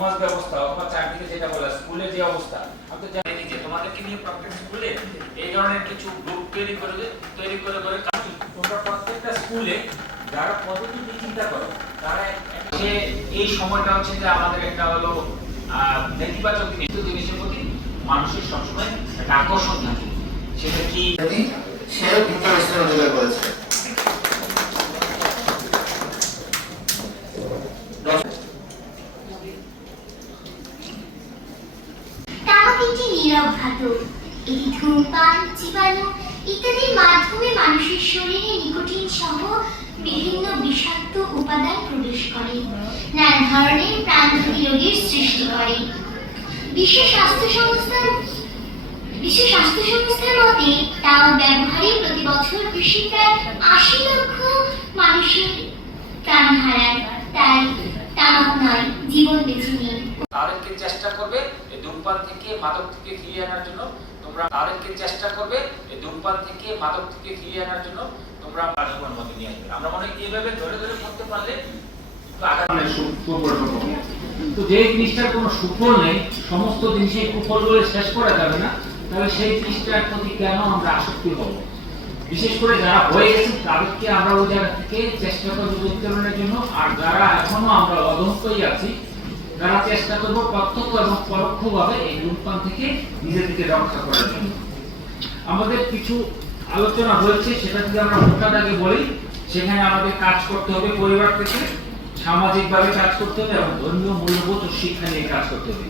সমাজ ব্যবস্থা অথবা চারদিকে যেটা বলা স্কুলের যে অবস্থা, আমি তো জানি যে তোমাদেরকে নিয়ে প্রত্যেক স্কুলে এই ধরনের কিছু গ্রুপ তৈরি করে তোমরা প্রত্যেকটা স্কুলে যারা পজিটিভলি চিন্তা করো তারা এই সময়টা হচ্ছে যে আমাদের একটা হলো নেতিবাচক জিনিসের প্রতি মানুষের সবসময় একটা আকর্ষণ থাকে, সেটা কি সেও ইন্টারন্যাশনাল অধিকার করেছে। তামাক একটি নীরব ঘাতক। এটি ধূমপান, জীবাণু ইত্যাদির মাধ্যমে মানুষের শরীরে নিকোটিন সহ বিভিন্ন বিষাক্ত উপাদান প্রবেশ করে, নানা ধরনের প্রাণঘাতী রোগের সৃষ্টি করে। বিশ্ব স্বাস্থ্য সংস্থার মতে তামাক ব্যবহারে প্রতি বছর বিশ্বে প্রায় ৮০ লক্ষ মানুষের প্রাণ হারায়। তাই তামাক নয়, জীবন বেছে নিন। তাদেরকে চেষ্টা করবে এই ধূমপান থেকে মাদক থেকে ফিরিয়ে আনার জন্য তোমরা জীবন মধ্যে নিয়ে আসবে। আমরা মনে হয় এইভাবে ধরে ধরে করতে পারলে তো যে জিনিসটার কোনো সুফল নেই, সমস্ত জিনিসের কুফল বলে শেষ করা যাবে না, তাহলে সেই জিনিসটার প্রতি কেন আমরা আসক্তি হব? বিশেষ করে যারা হয়ে গেছে তাদেরকে আমরা ওই জায়গা থেকে চেষ্টা করবো উত্তরণের জন্য, আর যারা এখনো আমরা অদন্তই আছি তারা চেষ্টা করবো প্রত্যক্ষ এবং পরোক্ষভাবে এই ধূমপান থেকে নিজেদেরকে রক্ষা করার জন্য। আমাদের কিছু আলোচনা হয়েছে, সেটা যদি আমরা মোটা দাগে বলি, সেখানে আমাদের কাজ করতে হবে পরিবার থেকে, সামাজিকভাবে কাজ করতে হবে এবং ধর্মীয় মূল্যবোধ ও শিক্ষা নিয়ে কাজ করতে হবে।